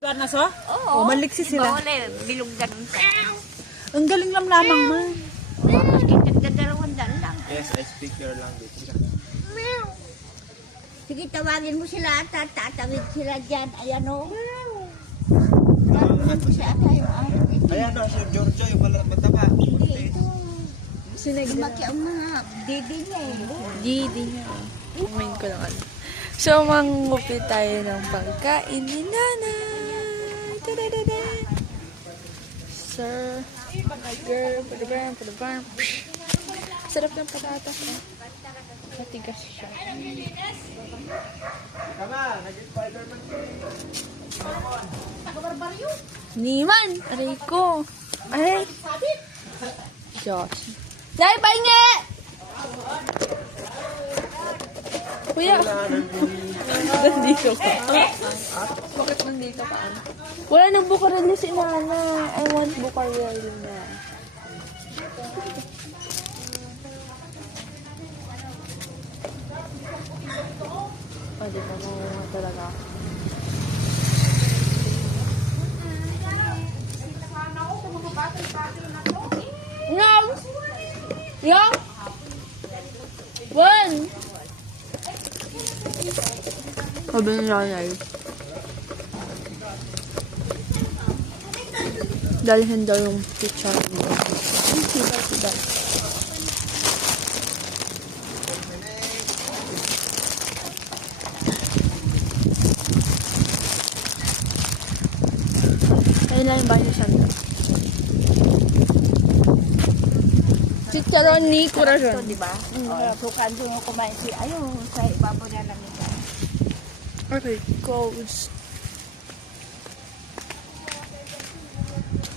Na so? Oo. Maliksi sila. Wala, bilog ganun ka. Ang galing lamang man. Nagdadalawang daan lang. Yes, I speak your language. Sige, tawagin mo sila at tatawid sila dyan. Ayan o. Ayan o, Sir Giorgio, yung mataba. Lumaki ang mga didi niya eh. Didi niya. Kumain ko lang ano. So, mangupit tayo ng pagkain ni Nanay. Tadadada. Sir, girl, padabarm. Sarap ng patatas. Matigas siya. Niman! Aray ko. Aray. Josh. Dahil pahinga! Kuya. Nandito ka. Bakit nandito ka? Wala nang bukareli si Nana. I want bukareli na. Oh, di ba mo talaga ako. Yang! Yang! One! Sabi ni Nanay. Dalhin daw yung picture mo. Sida. Ayun na yung banyo sanda. Chicharon ni Corazon. Ito, di ba? Sukan doon ako kumain si ayun, sa ibabaw na lang ito. Okay, goes.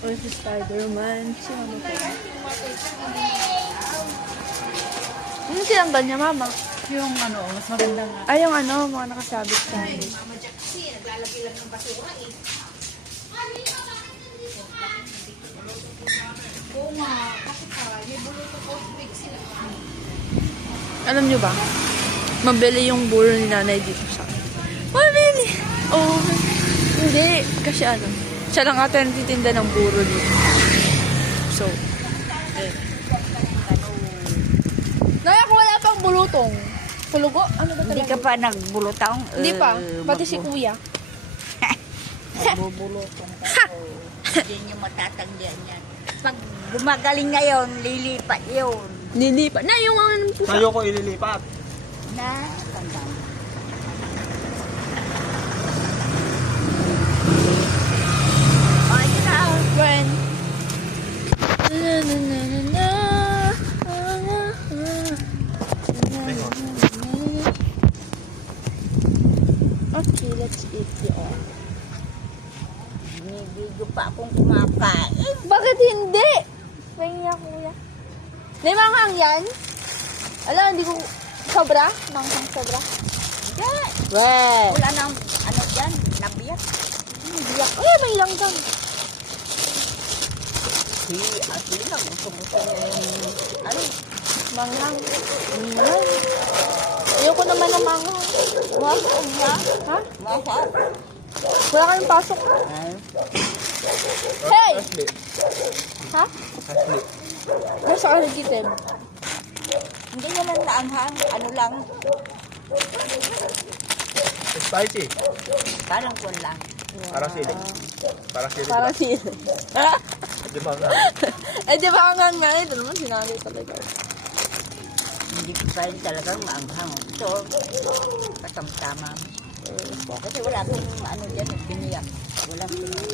Oh, si Spider-Man. Sino mo ito? Ano tinanggal niya, Mama? Yung ano, mas maganda nga. Ay, yung ano, mga nakasabit sa amin. Alam niyo ba? Mabili yung burro ni Nanay dito sa akin. Mabili! Oh, hindi. Kasi ano, siya lang ata nagtitinda ng burro dito. So, Naya, kung wala pang bulutong. Pulugo? Ano ba Hindi talaga? ka pa nagbulutang? Hindi pa. Pati si Kuya. Magbubulutong ka. Hindi nyo matatanggihan yan. Pag gumagaling ngayon, lilipat yun. Nilipat. Na, yung ano po. Sa'yo ko ililipat. Na, tandaan. Ay, na. When? Na, na, na, na, na. Okay, let's eat yun. Nibigyo pa akong kumakain. Bakit hindi? Pahingi ako, Kuya. May manghang yan? Alam, hindi ko... Sobra? Manghang sobra? Yan. Weh! Wala nang, ano dyan, nabiyak. Biyak. Ay, may langgam. Si Ate lang, gusto ano, Manghang. Ayoko naman ng manghang. masok na. Ha? Masok. Wala kayong pasok. Hey! Ashley. Ha? Ashley. Nasa ka nagkitib? Hindi naman naanghang, ano lang, Spicy. parang kun lang. Parang sili. Parang sili. Parang sili. Di ba nga? Eh, di ba nga nga? Ito naman sinabi talaga. Hindi ko pa rin talagang maanghang. So, kasama-tama. Kasi wala akong ano dyan, biniyak. Walang biniyak.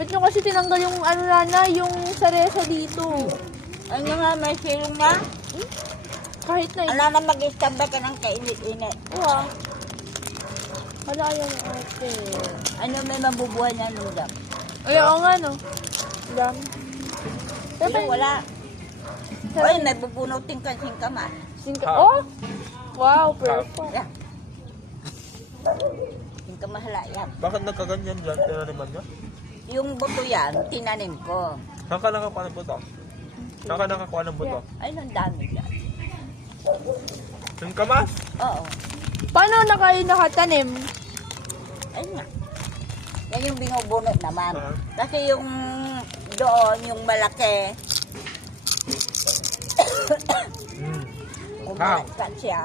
Ba't nyo kasi tinanggal yung ano Nana, yung saresa dito? Ano nga, may silong na? Kahit na Ano na mag-istamba ka ng kainit-init. Wow. Wala yung ate. Ano may mabubuhay na lulap? Ay, oo nga no. Dami. Pero wala. Oy, may bubunutin ka singkaman. Oh! Wow, perfect. Yeah. Singkaman halaya. Bakit nagkaganyan dyan? Tinaniman niya? Yung buto yan, tinanim ko. Saan ka nakakuha ng buto? Saan ka nakakuha ng buto? Ay, ang dami yan. Yung kamas? Oo. Paano na kayo nakatanim? Ayun nga. Yan yung binubunot naman. Ah. Kasi yung doon, yung malaki, kung Hang. malaki siya,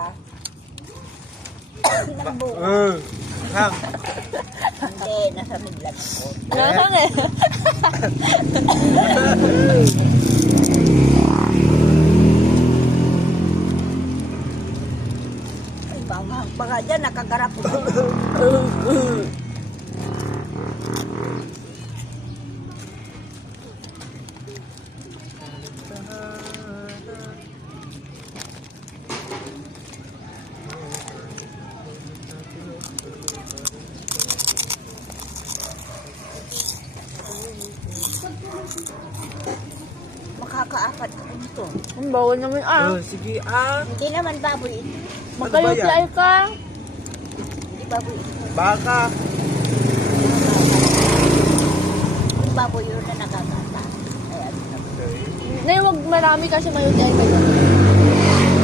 nabuo. Hang. Hindi, nasa midlat ko. Nasaan eh? Ay, bawang pa nga dyan, nakagarap ko. Makakaapat ako nito. Ang bawal naman Sige, Hindi naman baboy ito. Magka-UTI ka. Hindi baboy ito. Baka. Yung baboy yun na nakakata. Ay, ano na. Nay, wag marami kasi may UTI kayo.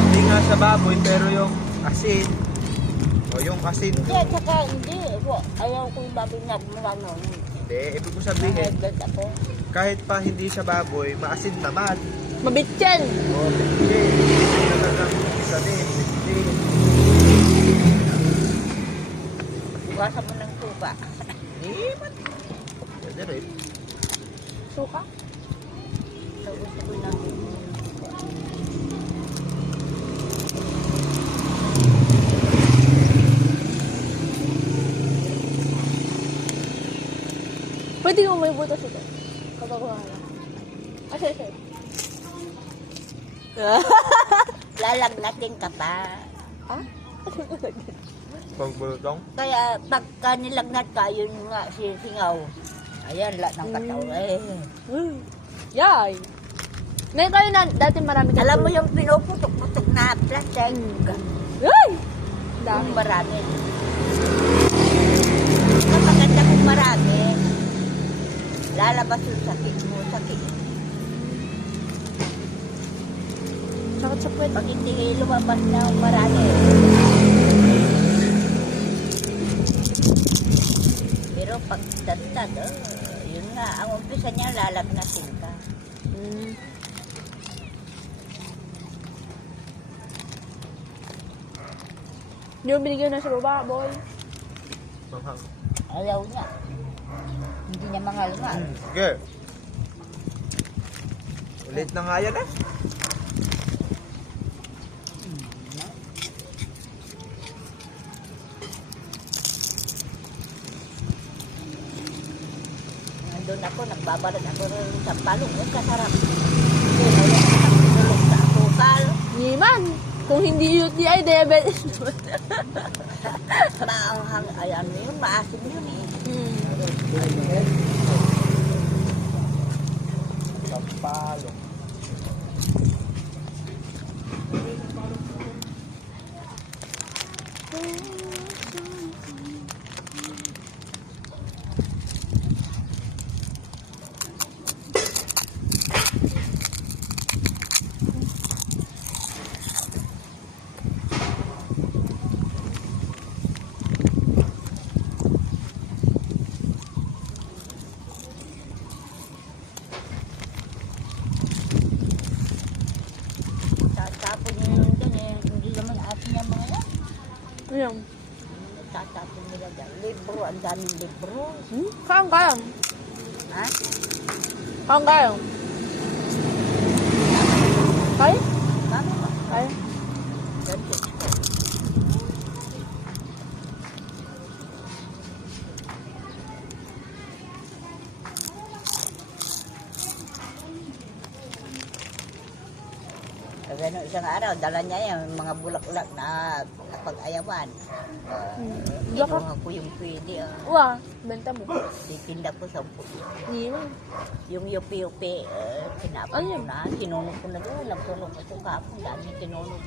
Hindi nga sa baboy, pero yung asin. O yung asin. Hindi, at saka hindi. Ayaw ko yung baboy na ano. Hindi, ibig ko sabihin, Nahagad ako. kahit pa hindi siya baboy, maasin naman. Mabityan. O, hindi. Talagang isa din. Hindi. Iwasan mo ng tuba. Hindi man. Pwede rin. Suka. So, gusto ko ng Pwede mo may butas ito. Kapag wala. Sige. lalagnatin ka pa. Pagbulutong. Kaya pagka nilagnat ka, yun nga si singaw. Ayan, lahat ng katawan. Yay! Nay, kayo na, dati marami ka. Alam mo yung pinuputok-putok na plastic? Ay! Kung Dami. marami. Kapaganda kung marami, lalabas yung sakit mo, sakit. Sakit sa puwet. Pag hindi lumabas ng marami. Pero pag tantad, yun nga, ang umpisa niya lalagnatin ka. Hindi mo binigyan na sa baba, boy. Manghang. Ayaw niya. Hindi niya mahal nga. Sige. Ulit na nga yan eh. Nandun ako, nagbabalot ako rin sa palong. Ang kasarap. Tulog sa asukal. Hindi man. Kung hindi UTI, diabetes. Maanghang, ay ano yun, maasim yun eh. Kapalo. Tatapon nyo yun dyan eh. Hindi naman atin yung mga yan. Ayun. Tatapon nila dyan. Libro, ang daming libro. Kayang. Ha? Kayang. Kaya? Tama ba? Kaya. Ganito. Ganun isang araw, dala niya yung mga bulaklak na pag-ayawan. Bulaklak? Kinuha ko yung pwede. Wah, benta mo. Titinda ko sa puti. Hindi man. Yung yupi-yupi, kinapon Ano ko yun? na. Sinunog ko na doon. Nagsunog ko itong kapon. Dami sinunog.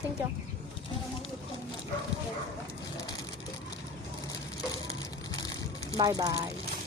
Thank you. Bye-bye.